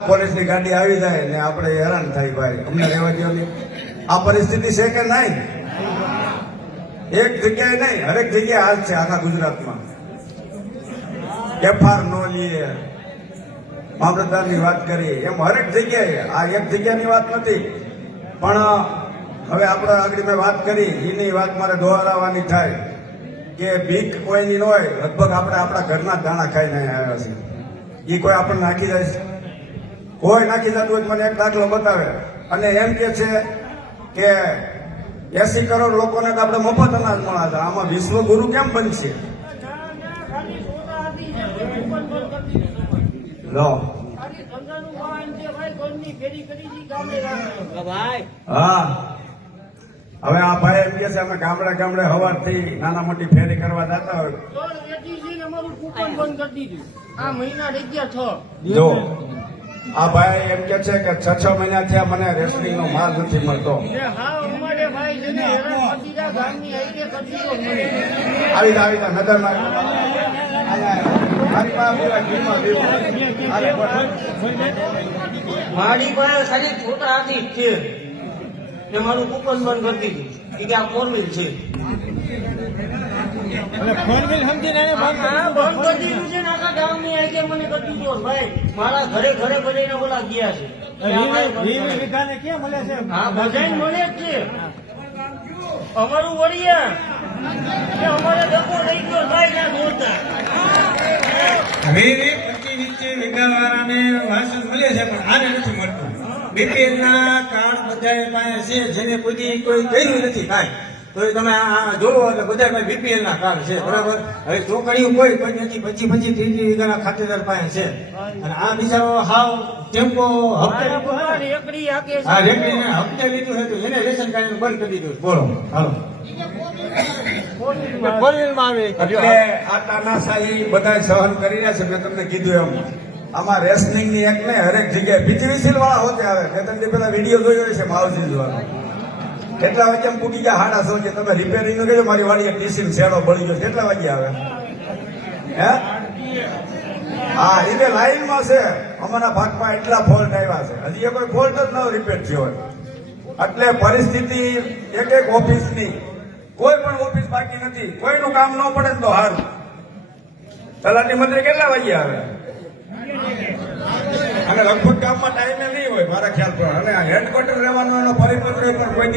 પોલીસની ગાડી આવી જાય ને આપણે હેરાન થાય ભાઈ. અમને રહેવા દો આ પરિસ્થિતિ છે કે નહીં? એક જગ્યાએ નહીં, હરેક જગ્યાએ હાલ છે આખા ગુજરાતમાં. એફઆર નો લઈએ મામલતદારની વાત કરી. એમ હરેક જગ્યાએ. આ એક જગ્યાની વાત નથી. પણ હવે આપણે આગળ મેં વાત કરી. એની વાત મારે દોહરાવાની થાય કે ભીખ કોઈની ન હોય. લગભગ આપણે આપણા ઘરના દાણા ખાઈને આવ્યા છીએ. એ કોઈ આપણને નાખી જાય છે? કોઈ નાખી જતું હોય મને એક દાખલો બતાવે. અને એમ કે છે કે એસી કરોડ લોકોને તો આપણે મફત અનાજ મળ્યા હતા આમાં વિશ્વગુરુ કેમ બનશે? લો. હા. હવે આ ભાઈ એમ કે છે અમે ગામડે ગામડે હવારથી નાના મોટી ફેરી કરવા જતા હોય. આ મહિના રહી ગયા છ આ ભાઈ એમ કે છે કે છ છ મહિના થયા મને રેસલિંગ નો માલ નથી મળતો. ને હા અમારે ભાઈ છે ને હેરાન કરી દીધા ગામની આઈને કરી દીધો મને. આવી આવી નજર મારી પાસે ખાલી ફોટા આખી જ છે. મારું કુપન બંધ કરી દીધું. કે આ ફોર વ્હીલ છે હા, બંધ કરી દીધું છે ને આખા ગામની આઈને મને કરી દીધો ભાઈ મારા ઘરે ઘરે બધાને બોલા ગયા છે. હા બધાને મળે જ છે. અમારું વળિયા અમારે ડબ્બો લઈ ગયો ભાઈ ના પચીસ વાસણ મળે છે પણ આને નથી મળતું. બીપીએલ ના કાર્ડ બધા પાસે છે જેને કોઈ કોઈ કર્યું નથી કાંઈ તો એ તમે આ જોવો એટલે બધા ભાઈ બીપીએલ ના કાર્ડ છે બરાબર? હવે છોકરીઓ કોઈ કોઈ નથી પચી પચી ત્રીજી વીઘાના ખાતેદાર પાસે છે. અને આ બિચારો હાવ ટેમ્પો હપ્તે મારા રેકડી રેકડીને હપ્તે લીધું હતું એને રેશન કાર્ડ બંધ કરી દીધું બોલો હાલો. એટલે આ તાનાશાહી બધા સહન કરી રહ્યા છે મેં તમને કીધું એમ. આમાં રેસલિંગની એક ને હરેક જગ્યાએ બીજી વિસિલ વાળા હોતે આવે પેલા વીડિયો જોયો છે માવજી વાળો કેટલા વાગે ફૂટી ગયા? હાડા સો કે તમે રિપેરિંગનું મારી વાડીએ ટીસી શેડો બળી ગયો. કેટલા વાગે આવે? હે? હા, એ બે લાઈનમાં છે. અમારા ભાગમાં એટલા ફોલ્ટ આવ્યા છે. હજી એ કોઈ ફોલ્ટ જ ન રિપેર થયો એટલે પરિસ્થિતિ એક એક ઓફિસની. કોઈ પણ ઓફિસ બાકી નથી. કોઈનું કામ ન પડે તો હારું. તલાટી મંત્રી કેટલા વાગે આવે? અને લગભગ કામમાં ટાઈમે નહીં હોય, મારા ખ્યાલ પણ અને હેડક્વાર્ટર રહેવાનો એનો પરિપત્ર પણ કોઈ